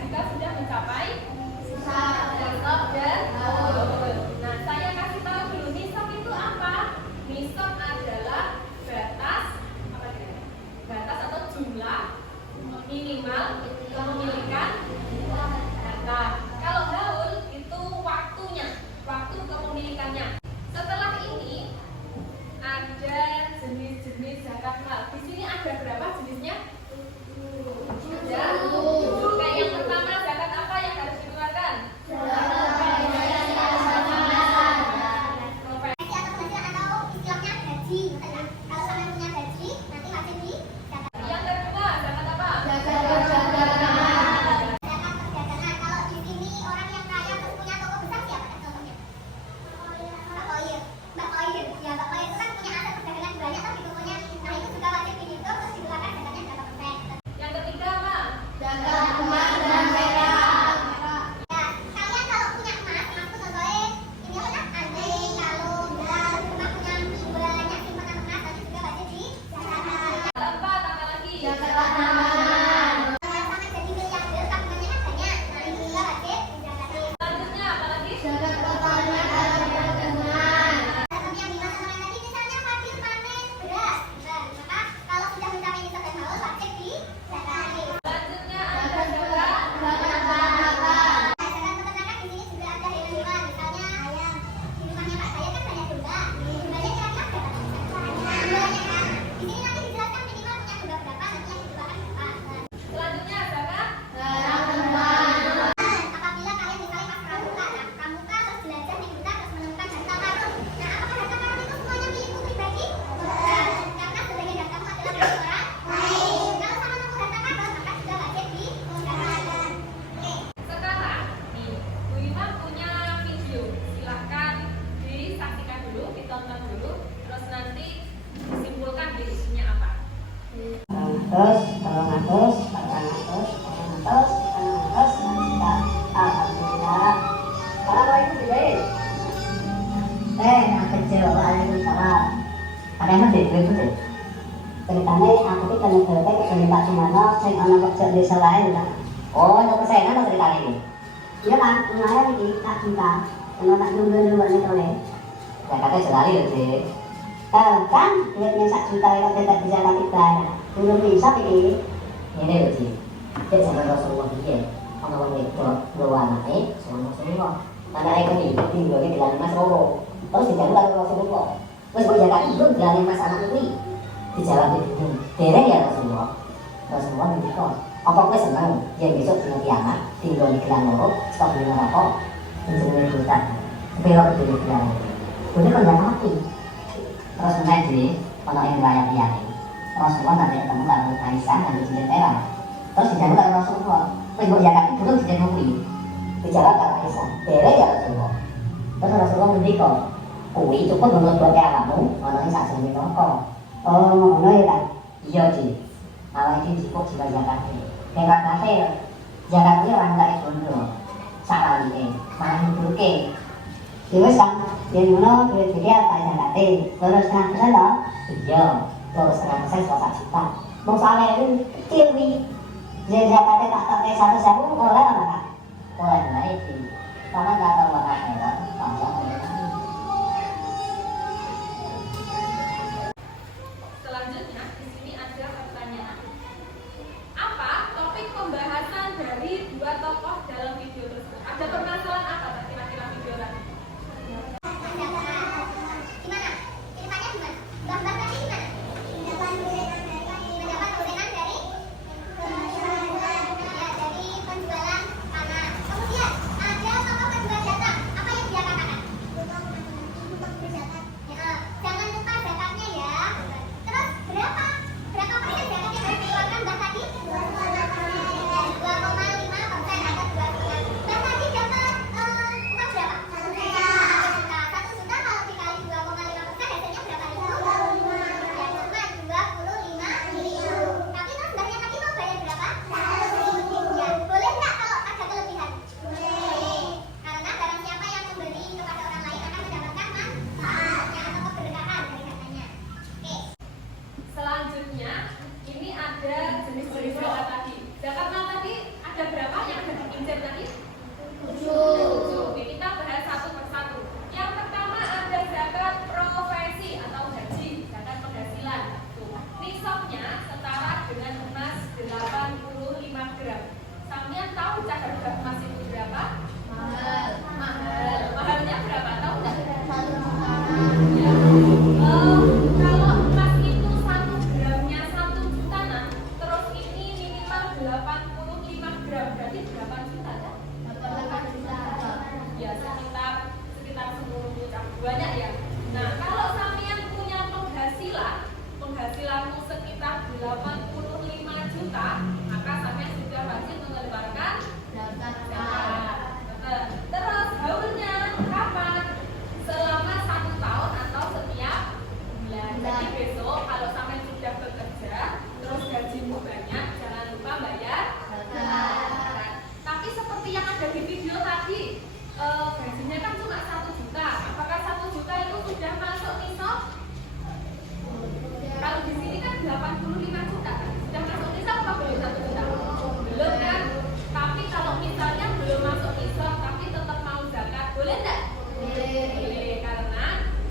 jika sudah mencapai nisab dan haul. Nah, saya kasih tahu dulu nisab itu apa? Nisab adalah batas atau jumlah minimal kepemilikan harta. Kalau haul itu waktunya, waktu kepemilikannya. Setelah ini ada jenis-jenis zakat mal. Di sini ada berapa jenisnya? Ada 7. Kayak yang pertama, zakat apa yang harus dikeluarkan? Ceritanya aku tuh kan cerita ke Pak Sumarno sing ana kerja desa lain kan. Oh, itu kesengan to ceritanya ini. Iya kan, lumayan iki tak cinta. Kalau nak nunggu-nunggu nek oleh. Ya kate sekali lho, Dik. Kan duitnya 1 juta yang tidak bisa kita. Belum bisa iki. Ini lho, Dik. Cek sama Rasulullah iki. Ana wong itu dua anake, sama Rasulullah. Anake iki tinggal di dalam Mas loro. Terus dijalu karo Rasulullah. Wes kok jaga ibu dalam Mas anak kuwi. Dijawab itu dereng ya Rasulullah. Rasulullah ngendika, apa kowe seneng yen besok dina kiamat tinggal di gelang loro stok dina rokok jenenge hutan belok di gelang kuwi kan gak mati. Terus meneh ana ing riwayat liyane Rasulullah nanti ketemu karo Aisyah dan cincin perak. Terus dijawab karo Rasulullah, kowe mbok yakati durung cincin kuwi. Dijawab karo Aisyah, dereng ya Rasulullah. Terus Rasulullah ngendika, kuwi cukup banget buat awakmu ana ing sajroning rokok. Oh, ngono ya kan? Iya, Ci. Awak iki cukup juga zakate. Kayak kate zakate ora ndak bondo. Sakalike, malah nuturke. Wis kan, yen ngono duit apa zakate? Terus 100% to? Iya, terus 100% 1 juta. Wong saleh iki kecil wi. Yen zakate tak tok 100.000 oleh ora, Kak? Oleh lah iki. Karena gak tau apa heran, Selanjutnya, di sini ada pertanyaan. Apa topik pembahasan dari 2 tokoh dalam video tersebut? Ada permasalahan apa kira-kira video tadi? yang ada di video tadi, gajinya kan cuma 1 juta. Apakah 1 juta itu sudah masuk nisab? Kalau di sini kan 85 juta, sudah masuk nisab apa belum 1 juta? Belum kan? Tapi kalau misalnya belum masuk nisab tapi tetap mau zakat, boleh enggak? Boleh, karena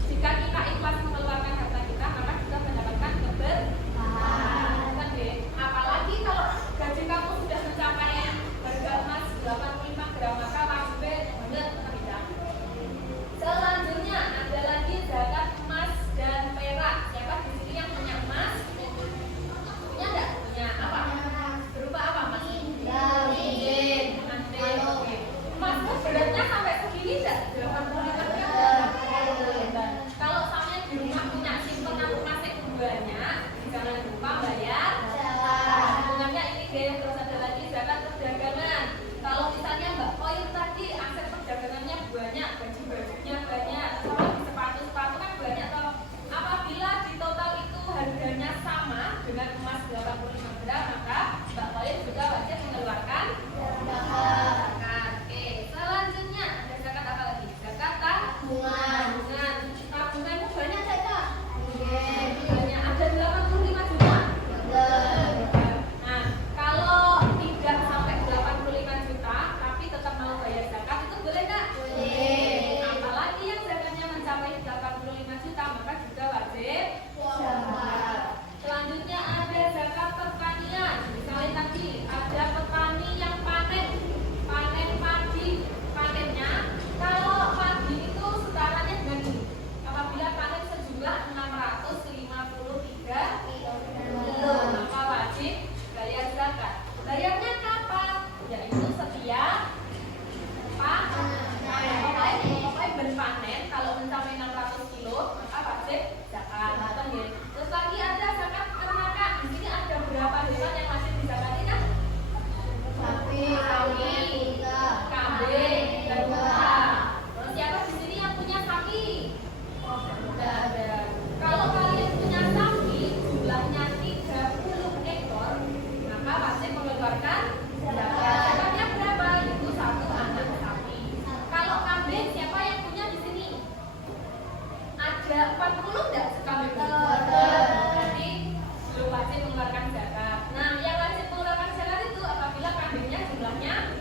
jika kita ikhlas mengeluarkan harta kita, maka kita mendapatkan keberkahan. Apalagi kalau gaji kamu sudah mencapai harga emas 85 gram, maka wajib banget tidak. Selanjutnya ada lagi zakat emas dan perak. Siapa di sini yang punya emas? Punya enggak? Punya apa? Berupa apa mas? Cincin. Oke. Emas itu beratnya sampai segini enggak? 85 gram. Kalau sampai di rumah punya simpenan emasnya banyak, jangan lupa bayar tabungannya ini deh. Terus ada lagi zakat perdagangan. Kalau misalnya Mbak Koyur tadi aset perdagangannya banyak, baju-bajunya banyak, apalagi sepatu-sepatu kan banyak toh. Apabila di total itu harganya sama dengan emas 85 gram, maka Mbak Koyur juga wajib mengeluarkan zakat. Oke, selanjutnya ada zakat apa lagi? Zakat tabungan. Tabunganmu banyak enggak, Kak? Banyak. Ada 85 juta. Nah, kalau tidak sampai 85 juta tapi tetap mau bayar zakat, itu boleh nggak? Boleh. Apalagi yang zakatnya mencapai 85 juta, maka juga wajib zakat. Selanjutnya ada zakat pertanian. Misalnya tadi ada petani yang panen padi. Panennya, kalau padi itu setarannya dengan ini. Apabila panen sejumlah 653 kilo, maka wajib bayar zakat. Bayarnya kapan? Yaitu setiap pokoknya berpanen kalau mencapai 600 kilo, maka wajib zakat. Terus lagi ada zakat ternakan. Di sini ada berapa hewan yang wajib dizakati kan? Sapi, kambing, dan unta. Terus siapa di sini yang punya sapi? Tidak ada. Kalau kalian punya sapi jumlahnya 30 ekor, maka wajib mengeluarkan zakat. Zakatnya berapa? Itu 1 anak sapi. Kalau kambing, siapa yang punya di sini? Ada 40 enggak sekambing? Berarti belum wajib mengeluarkan zakat. Nah, yang wajib mengeluarkan zakat itu apabila kambingnya jumlahnya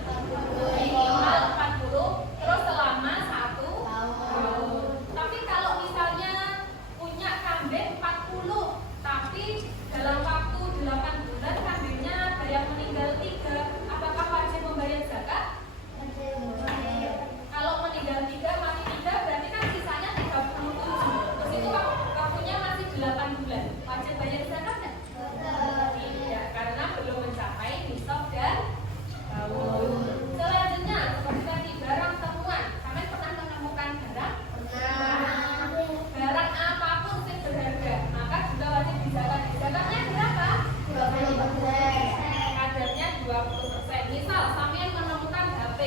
minimal 40 terus selama 1 tahun. Tapi kalau misalnya punya kambing 40 tapi dalam waktu 8 bulan kambingnya ada yang meninggal 3, apakah wajib membayar zakat? Kalau meninggal 3, mati 3, berarti kan sisanya 37. Terus itu waktunya masih 8 bulan. Wajib bayar zakat enggak? Tidak, karena belum mencapai nisab dan tahun. Selanjutnya, seperti tadi barang temuan. Kalian pernah menemukan barang? Barang apapun yang berharga, maka juga wajib dizakati. Zakatnya berapa? 20%. Kadarnya 20%. Misal, sampean menemukan HP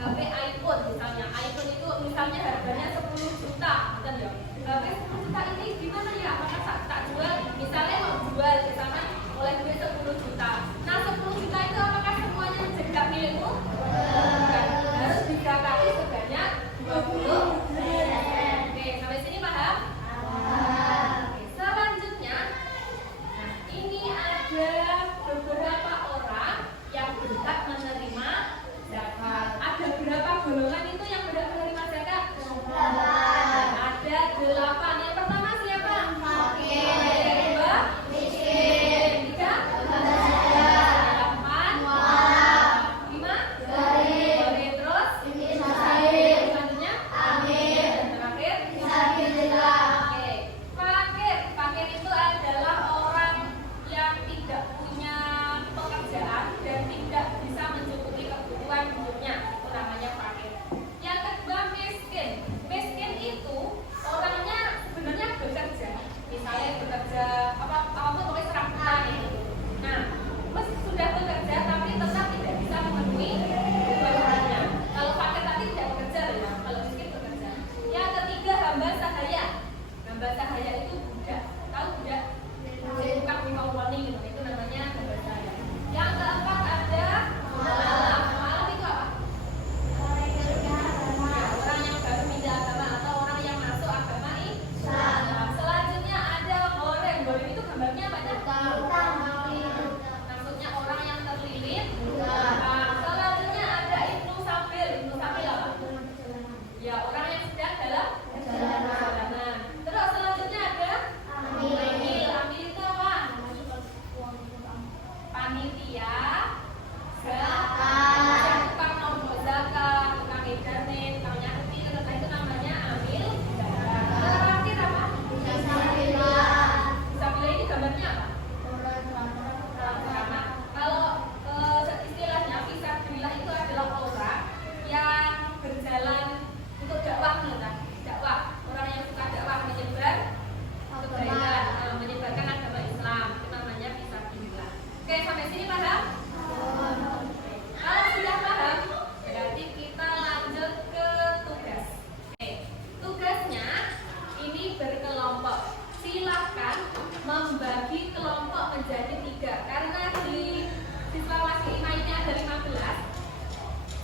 iPhone misalnya. iPhone itu misalnya harganya 10 juta, betul ya? HP 10 juta ini gimana ya? Apakah tak jual? Misalnya mau jual ke sana oleh duit 10 juta. Nah, 10 juta itu apakah semuanya menjadi hak milikmu? Bukan. Harus dizakati sebanyak 20%. Oke, sampai sini paham? Oke, selanjutnya, nah ini ada beberapa orang yang berhak menerima zakat. Ada berapa golongan itu yang berhak menerima zakat? Ada 8.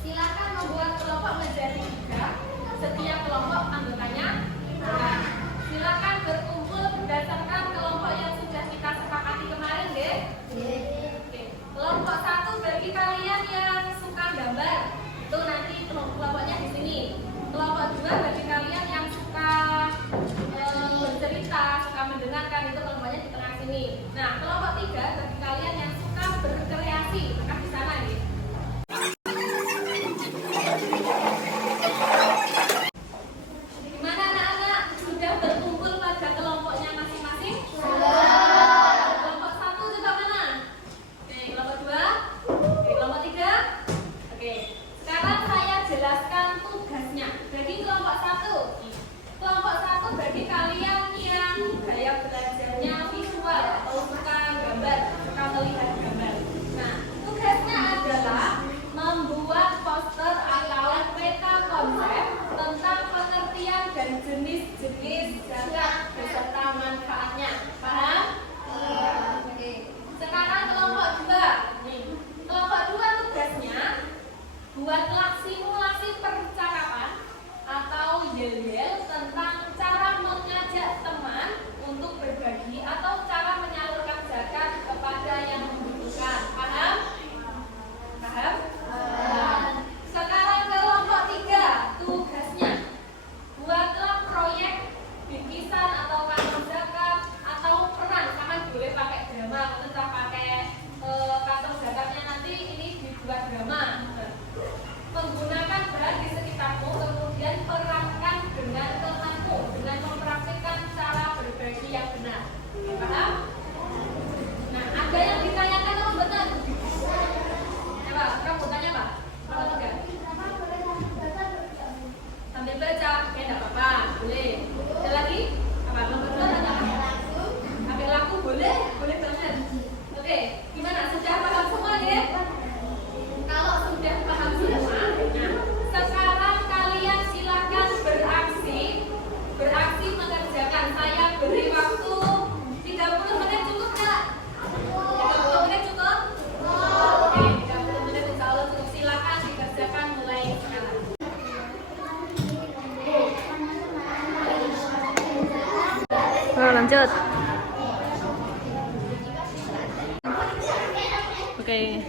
Silakan membuat kelompok menjadi 3. Setiap kelompok anggotanya 4. Silakan berkumpul berdasarkan kelompok yang sudah kita sepakati kemarin, deh. Oke. Kelompok 1 bagi kalian yang suka gambar, itu nanti kelompoknya di sini. Kelompok 2 bagi kalian yang suka bercerita, suka mendengarkan, itu kelompoknya di tengah sini. Nah, kelompok 3 bagi kalian yang suka berkreasi, maka di sana nih. Gimana anak-anak? Sudah berkumpul pada kelompoknya masing-masing? Sudah. Kelompok 1 coba mana? Oke, kelompok 2. Oke, kelompok 3. Oke. Sekarang saya jelaskan tugasnya. Jadi kelompok 1. Kelompok 1 bagi kalian yang gaya belajarnya visual atau suka gambar, suka melihat gambar. Nah, tugasnya adalah membuat poster atau peta konsep tentang pengertian dan jenis-jenis zakat beserta manfaatnya. Paham? Oke. Sekarang kelompok 2. Nih, kelompok 2 tugasnya buatlah simulasi percakapan atau yel-yel tentang cara mengajak teman untuk berbagi atau cara menyalurkan zakat kepada yang membutuhkan. Paham? Paham? Sekarang kelompok 3 tugasnya buatlah proyek bikisan atau kantong zakat atau peran. Kalian boleh pakai drama, entah pakai kantong zakatnya nanti ini dibuat drama. Menggunakan bahan di sekitarmu, kemudian perankan dengan temanmu dengan mempraktikkan cara berbagi yang benar. Paham? Nah, ada yang ditanyakan atau benar? Coba, kamu tanya apa? Apa tidak? Sambil baca, ya enggak apa-apa, boleh. Ada lagi? Apa? Nomor 2 tanya apa? Ambil laku boleh? Boleh banget. Oke, gimana? Sudah paham semua ya? Kalau sudah paham semua, nah, sekarang kalian silakan beraksi mengerjakan. Saya beri waktu 30 menit, cukup nggak? 30 menit cukup? Oke, 30 menit insya Allah cukup. Silakan dikerjakan mulai sekarang. Lanjut. Oke.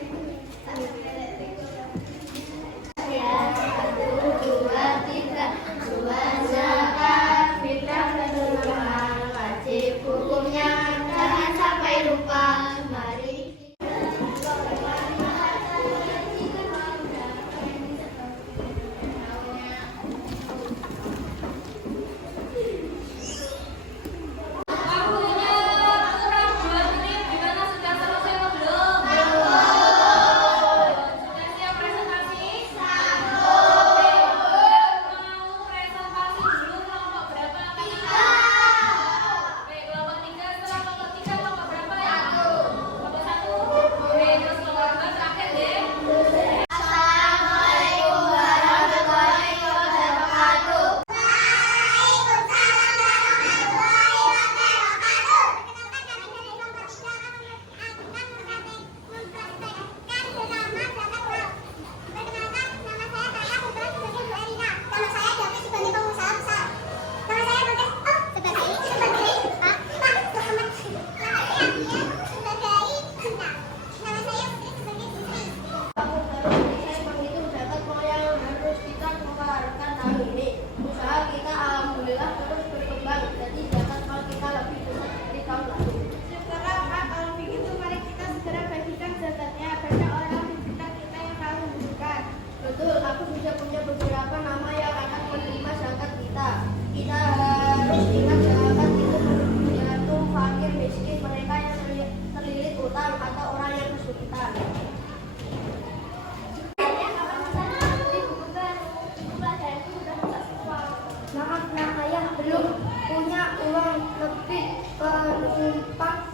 Hukumnya jangan sampai lupa. Mari Waktunya kurang 2 menit. Gimana, sudah selesai atau belum? Sudah siap presentasi? Oke, mau presentasi dulu kelompok berapa? Oke, kelompok 3. Setelah kelompok 3, kelompok berapa ya? Kelompok 1. Oke, terus kelompok 2 terakhir deh. Assalamualaikum warahmatullahi wabarakatuh. Itu dapat yang harus kita kembangkan tahun ini. Usaha kita alhamdulillah terus berkembang. Jadi dapat mal kita lebih besar dari tahun lalu. Sekarang kalau begitu mari kita segera bagikan zakatnya. Banyak orang di sekitar kita yang harus membutuhkan. Betul, aku sudah punya beberapa nama yang akan menerima zakat kita. Kita harus ingat zakat itu tergantung fakir miskin, mereka yang terlilit utang atau orang yang kesulitan. Maaf nak ayah belum punya uang lebih, penumpang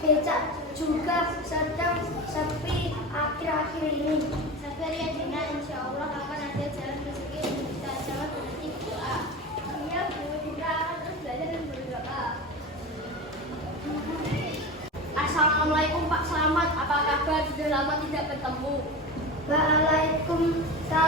becak juga sedang sepi akhir-akhir ini. Sabar ya Dina, insya Allah akan ada jalan rezeki yang bisa jawab nanti doa. Iya Bu, Dina akan terus belajar dan berdoa. Assalamualaikum Pak Selamat, apa kabar? Sudah lama tidak bertemu. Waalaikumsalam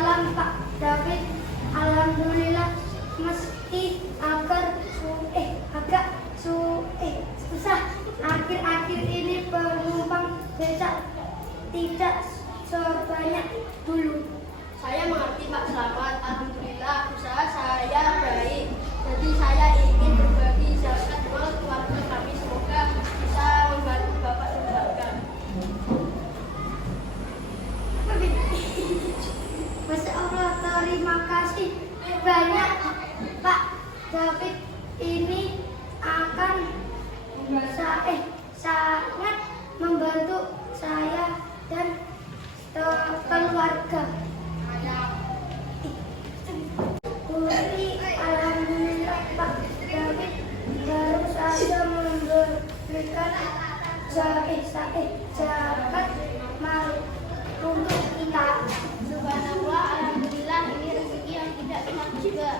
terima kasih banyak Pak David, ini akan sangat membantu saya dan keluarga. Putri, alhamdulillah Pak David baru saja memberikan zakat mal untuk kita. Subhanallah, alhamdulillah, ini rezeki yang tidak kita duga.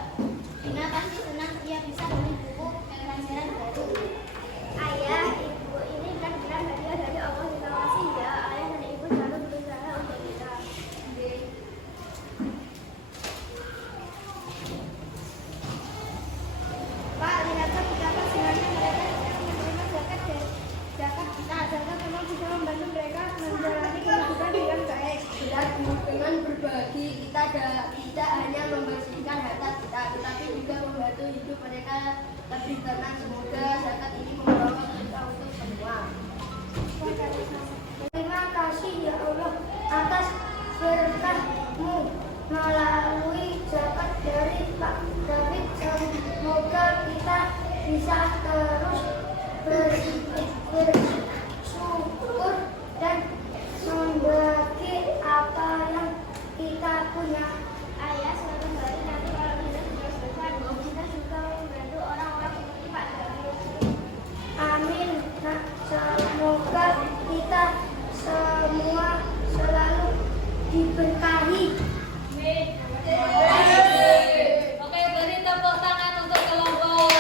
Dina pasti senang ia bisa beli buku pelajaran baru. Ayah, ibu, ini benar-benar hadiah dari Allah. Terima kasih ya, ayah dan ibu selalu berusaha untuk kita. Pak, lihatlah betapa senangnya mereka yang menerima zakat kita. Zakat memang bisa membantu mereka menjalani kehidupan dengan baik. Benar, dengan berbagi kita tidak hanya membersihkan harta kita, tetapi juga membantu hidup mereka lebih tenang. Semoga zakat ini membawa kita untuk semua. Terima kasih ya Allah atas berkah-Mu melalui zakat dari Pak David. Semoga kita bisa terus bersyukur dan membagi apa yang kita punya. Ayah, suatu hari nanti kalau kita sudah selesai, kita juga membantu orang-orang seperti Pak David. Amin. Nah, semoga kita semua selalu diberkahi. Oke, beri tepuk tangan untuk kelompok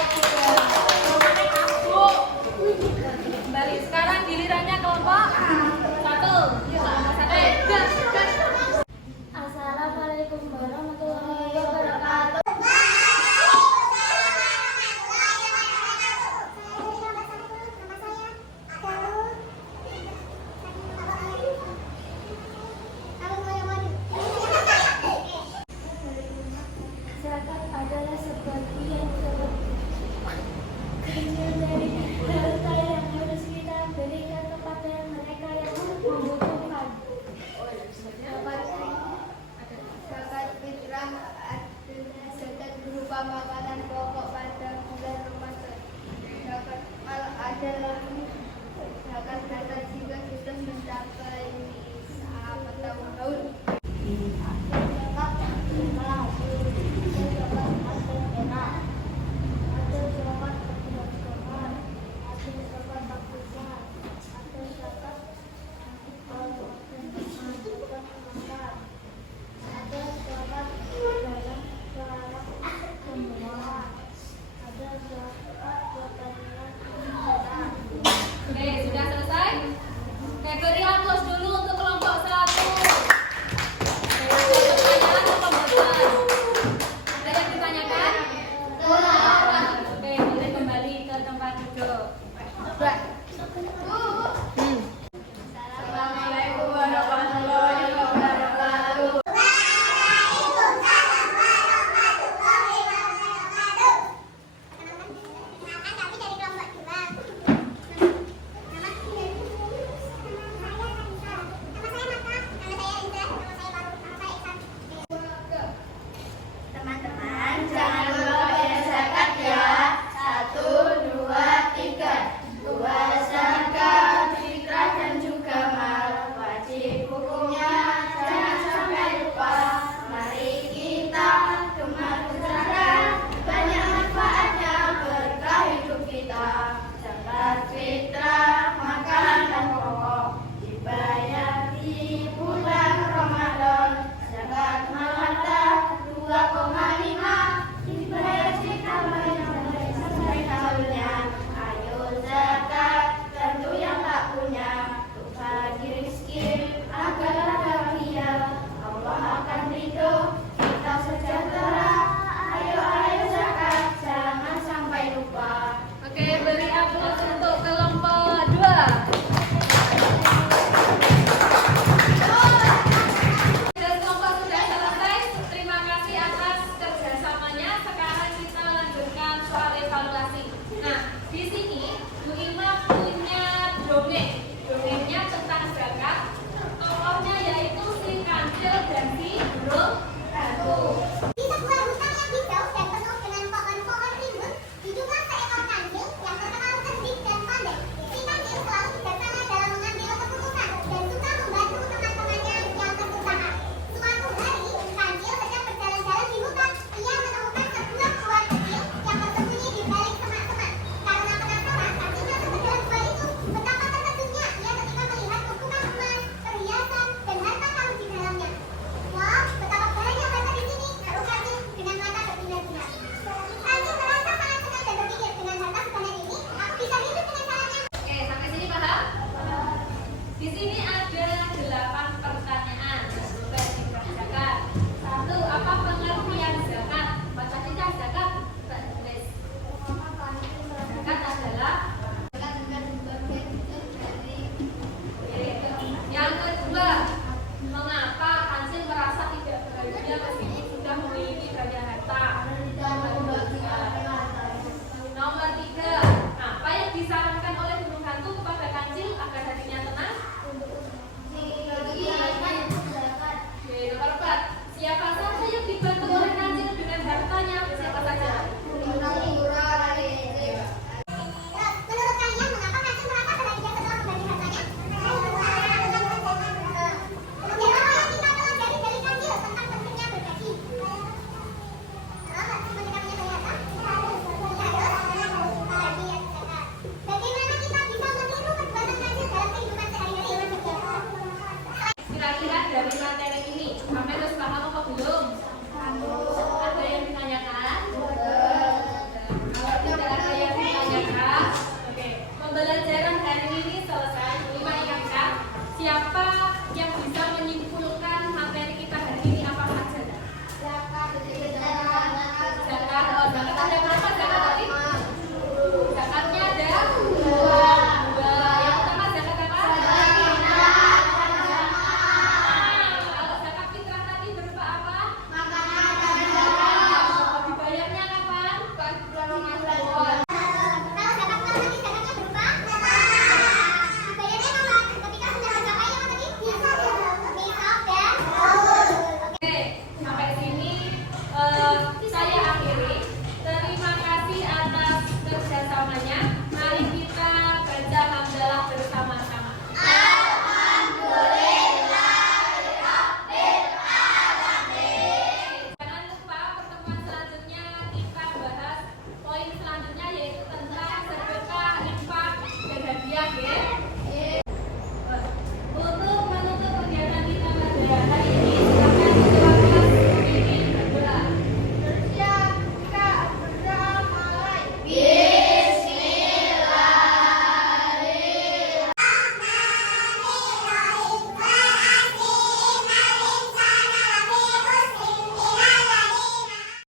3. Kembali sekarang gilirannya kelompok 1. Assalamualaikum warahmatullahi wabarakatuh. Zakat adalah sebagian kecil dari harta yang harus kita berikan kepada mereka yang membutuhkan. Zakat fitrah adalah zakat berupa makanan pokok pada bulan Ramadan. Zakat mal adalah zakat harta jika sudah mencapai nisab tahun. Oke, sudah selesai? Oke, beri aplaus dulu untuk kelompok 1. Ada pertanyaan atau pembahasan? Ada yang ditanyakan? Oke, boleh kembali ke tempat duduk. Assalamualaikum warahmatullahi wabarakatuh. Teman-teman, jangan lupa bayar zakat ya. 1, 2, 3. Buat zakat, fitrah dan juga mal. Wajib hukumnya, jangan sampai lupa. Mari kita gemar berzakat, banyak manfaatnya berkah hidup kita. Zakat fitrah, makanan dan pokok dibayar di bulan Ramadan. Zakat mal harta 2,5 dibayar jika bayar sampai tahunnya. Ayo zakat, bantu yang tak punya, untuk bagi rezeki agar bahagia. Allah akan ridho, kita sejahtera. Ayo zakat, jangan sampai lupa. Oke, beri aplaus untuk kelompok 2. Dan kelompok sudah selesai. Terima kasih atas kerjasamanya. Sekarang kita lanjutkan soal evaluasi. Nah, di sini Bu Ilma punya dongeng. Dongengnya tentang zakat. Tokohnya yaitu si Kancil dan si Burung